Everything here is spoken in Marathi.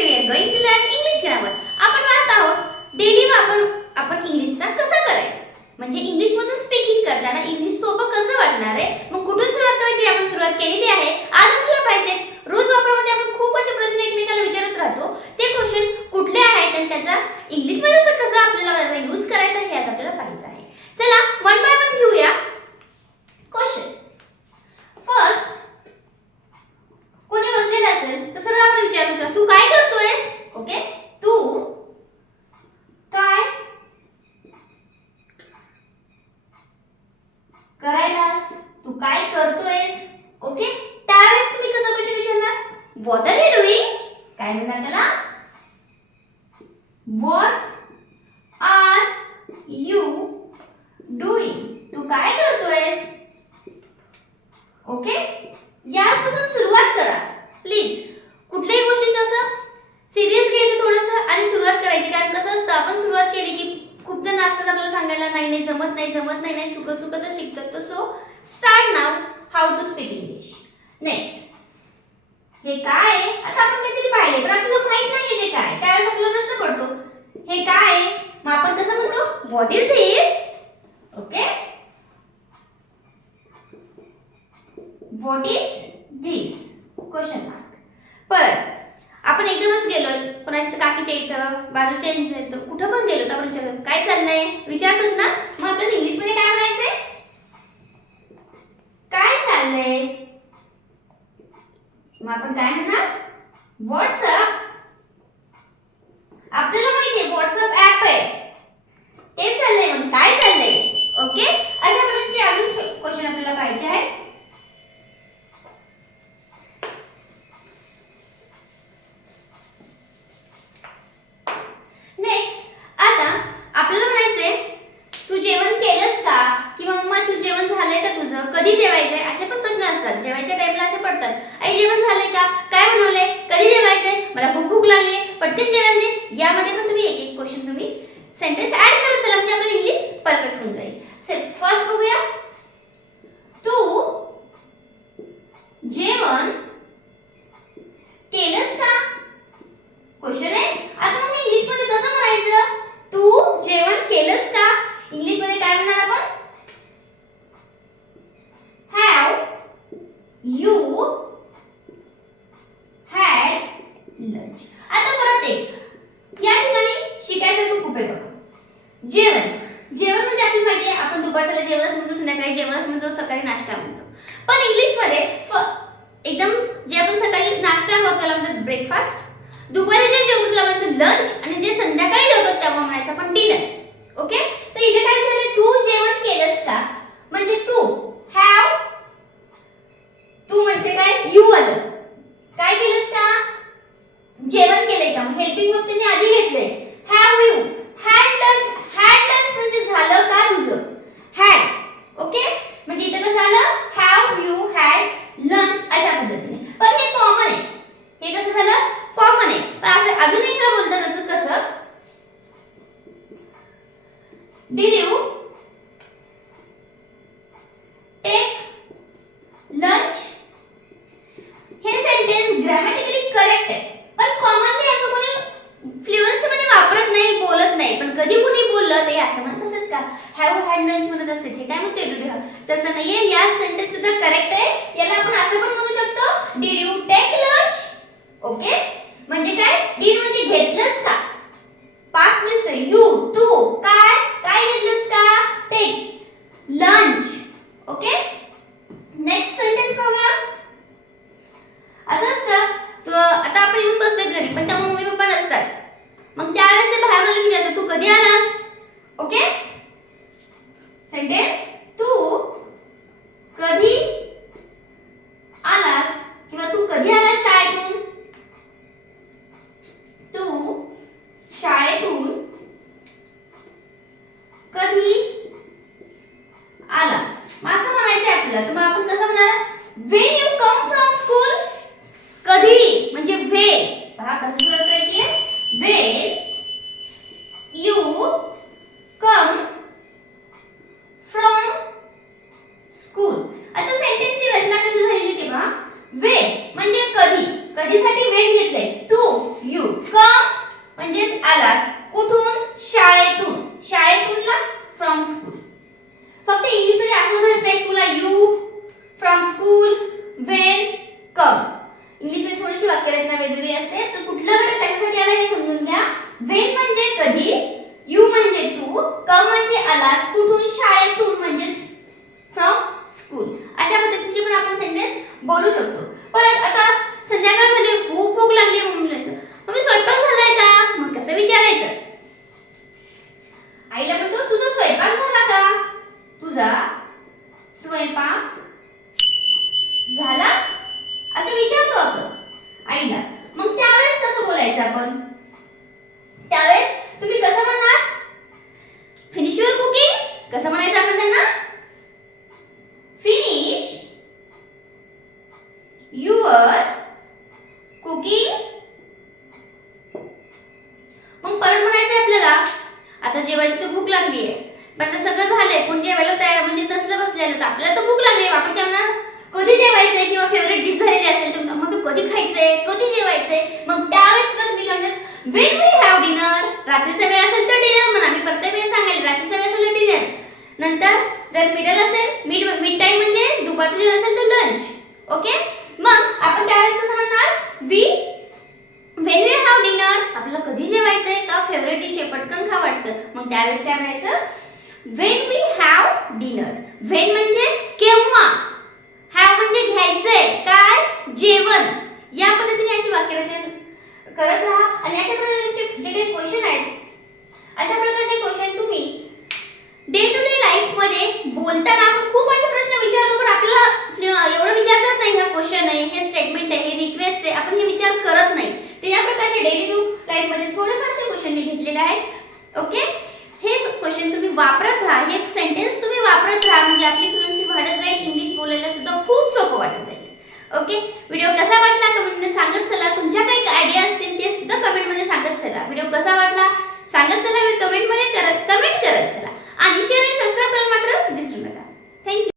today we are going to learn English grammar. आपण पाहत आहोत डेली वापर आपण इंग्लिशचा कसा करायचा, म्हणजे इंग्लिश मधून स्पीकिंग करताना इंग्लिश सोपं कसं वाटणार आहे, मग कुठून सुरुवात करायची आपण सुरुवात केलेली आहे. आज आपल्याला पाहिजे रोज वापरामध्ये आपण खूप असे प्रश्न एकमेकाला विचारत राहतो, ते क्वेश्चन कुठले आहेत आणि त्याचा इंग्लिश मध्ये कसं आपल्याला यूज करायचा हे आज आपल्याला पाहायचं आहे. चला वन बाय वन घेऊया क्वेश्चन. फर्स्ट कोणी बसलेला असेल तर सरळ आपण विचारतो तू काय करतोयस. ओके, तू काय करायलास, तू काय करतोयस. ओके, त्यावेळेस तुम्ही कसं क्वेश्चन विचारणार, व्हॉट आर यू डूइंग. काय म्हणणार त्याला, व्हॉट आर यू डूइंग, तू काय करतोयस. ओके, यापासून सुरुवात करा प्लीज. कुठल्याही गोष्टीचं असं सिरियस घ्यायचं थोडंसं आणि सुरुवात करायची. कारण कसं असतं, आपण सुरुवात केली की खूप जण असतात आपल्याला सांगायला नाही जमत नाही चुकतच शिकतात. So start now how to speak English. Next, हे काय आहे. आता आपण काहीतरी पाहिले पण आपल्याला माहित नाही ते काय, त्यावेळेस आपल्याला प्रश्न पडतो हे काय आहे. मग आपण कसं म्हणतो, what is this. Okay, what is this question mark. परत आपण एकदमच गेलो कोणाच्या काकीच्या इथं बाजूच्या इथं कुठं पण गेलो तर आपण विचारतो काय चाललंय, विचारतात ना. मग आपल्याला इंग्लिश मध्ये काय म्हणायचंय, काय चाललंय. मग आपण काय म्हणणार, व्हॉट्सअप. आपल्याला माहितीये व्हॉट्सअप ऍप आहे, ते चाललंय. मग काय चाललंय. ओके, अशा पद्धतीचे अजून क्वेश्चन आपल्याला पाहिजे आहेत. कधी जेवायचंय असे पण प्रश्न असतात. जेवायच्या टाइमला असे पडतात, आई जेवण झालंय का, काय बनवलंय, कधी जेवायचंय, मला भूक लागली पटकन जेवायला दे. यामध्ये पण तुम्ही एक एक क्वेश्चन तुम्ही सेंटेन्स ऍड करत चला, म्हणजे आपलं इंग्लिश परफेक्ट होऊन जाईल. फर्स्ट बघूया, तू जेवण केलंस का. क्वेश्चन आहे. आता मग इंग्लिश मध्ये कसं म्हणायचं, तू जेवण केलंस का. इंग्लिश मध्ये काय म्हणणार आपण, You had lunch. आता परत एक या ठिकाणी शिकायचं खूप आहे बघा. जेवण म्हणजे आपल्याला माहिती आहे, आपण दुपारचं जेवणच म्हणतो, संध्याकाळी जेवणच म्हणतो, सकाळी नाश्ता म्हणतो. पण इंग्लिश मध्ये एकदम जे आपण सकाळी नाश्ता करतो त्याला म्हणतात ब्रेकफास्ट, दुपारी जे जेवतो त्याला म्हणायचं लंच, आणि जे संध्याकाळी जेवतो त्याला म्हणायचं आपण डिनर. ओके, तर इथे काय विचारले, तू जेवण केलंस का, म्हणजे तू हॅव. तू म्हणजे काय, यू आलं. काय केलंस का, जेवण केलंय का. हेल्पिंग वर्ब त्यांनी आधी घेतलंय. Have you had lunch. Had lunch म्हणजे झालं का तुझं, हॅड. ओके, म्हणजे इथे कसं आलं, हॅव यू हॅड लंच अशा पद्धतीने. पण हे कॉमन आहे, हे कसं झालं, कॉमन आहे. पण असं अजून एकदा बोलता जातं कसं, डिड यू टेक लंच. हे सेंटेन्स ग्रामॅटिकली करेक्ट आहे, पण कॉमनली असं कोणी फ्लुएन्सी मध्ये वापरत नाही, बोलत नाही. पण कधी कोणी बोललं ते असं म्हणत असत का, हॅव हॅड लंच म्हणत असते, हे काय म्हणते, तसं नाहीये. या सेंटेन्स सुद्धा करेक्ट आहे. याला आपण असं पण म्हणू शकतो, did you take lunch. Okay, म्हणजे काय, डिड म्हणजे घेतलंस का, पास्ट दिसतोय, यू तू काय घेतलंस का, take lunch. Okay, next sentence पाहूया. असं असतं, तो आता आपण येऊन बसतोय घरी पण तेव्हा मम्मी पप्पा नसतात, मग त्यावेळेस ते बाहेरून आले विचारतात तू कधी आलास. ओके, सेंटेन्स तू कधी आलास किंवा तू कधी आलास शाळेतून. तू शाळेतून कधी आलास. मग असं म्हणायचं आपल्याला, तर मग आपण कसं म्हणणार, when you come from school. कधी म्हणजे when. पहा कसं सुरुवात करायची आहे, when you come from वाक्यरचना वेगवेगळी असते. तर कुठलं घटक कशासाठी आला हे समजून घ्या. व्हेन म्हणजे कधी, यू म्हणजे तू, कम म्हणजे आलास कुठून, शाळेतून म्हणजे फ्रॉम स्कूल. अशा पद्धतीने पण आपण सेंटेन्स बोलू शकतो. परत आता संध्याकाळ झाली, खूप भूक लागली, मम्मी स्वयंपाक झालाय का? मग कसं विचारायचं? आईला म्हणतो तुझा स्वयंपाक झाला का? तुझा स्वयंपाक झाला असं विचारतो आपण आईला. मग त्यावेळेस कसं बोलायचं आपण? त्यावेळेस तुम्ही कसं म्हणणार? फिनिश युअर कुकिंग कसं म्हणायचं आपण त्यांना? Finish your cooking. मग परत म्हणायचं आपल्याला आता जेवायची तर भूक लागली आहे, पण आता सगळं झालंय, कोण जेवायला तयार म्हणजे नसलं बसलेलं, तर आपल्याला तर भूक लागली आहे. आपण काय म्हणणार? कधी जेवायचंय किंवा फेवरेट डिश झालेली असेल तर मग कधी खायचंय, कधी जेवायचंय. मग त्यावेळेस सुद्धा तुम्ही काय म्हणणार? When we have dinner. रात्रीचा वेळ असेल तर डिनर म्हणा. मी प्रत्येक वेळेस सांगायला रात्रीचा वेळ असेल तर डिनर. नंतर जर मिडल असेल, मिड टाइम म्हणजे दुपारचं जेवण असेल तर लंच. ओके. मग आपण त्यावेळेस कसं म्हणणार? We when we have dinner. आपल्याला कधी जेवायचंय का फेवरेट डिश आहे, पटकन खा वाटतं, मग त्यावेळेस काय म्हणायचं? When we have dinner. When म्हणजे केव्हा, हॅव म्हणजे घ्यायचंय काय, जेवण. या पद्धतीने अशी वाक्यरचना करत राहा. आणि अशा प्रकारचे जे काही क्वेश्चन आहेत, अशा प्रकारचे क्वेश्चन तुम्ही डे टू डे लाईफ मध्ये बोलताना आपण खूप असे प्रश्न विचारतो, पण आपल्याला एवढं विचारतात नाही. हा क्वेश्चन आहे, हे स्टेटमेंट आहे, हे रिक्वेस्ट आहे, आपण हे विचार करत नाही. तर या प्रकारचे डेली लाईफ मध्ये थोडेफारसे क्वेश्चन मी घेतलेले आहेत. ओके. हे क्वेश्चन तुम्ही वापरत राहा, हे सेंटेन्स तुम्ही वापरत राहा, म्हणजे आपली फ्लुएन्सी वाढत जाईल, इंग्लिश बोलायला सुद्धा खूप सोपं वाटत जाईल. ओके. व्हिडिओ कसा वाटला कमेंटमध्ये सांगत चला. तुमच्या काही आयडिया असतील ते सुद्धा कमेंटमध्ये सांगत चला. व्हिडिओ कसा वाटला सांगत चला, कमेंट करत चला. आणि शेअर आणि सबस्क्राईब करायला मात्र विसरू नका. थँक्यू.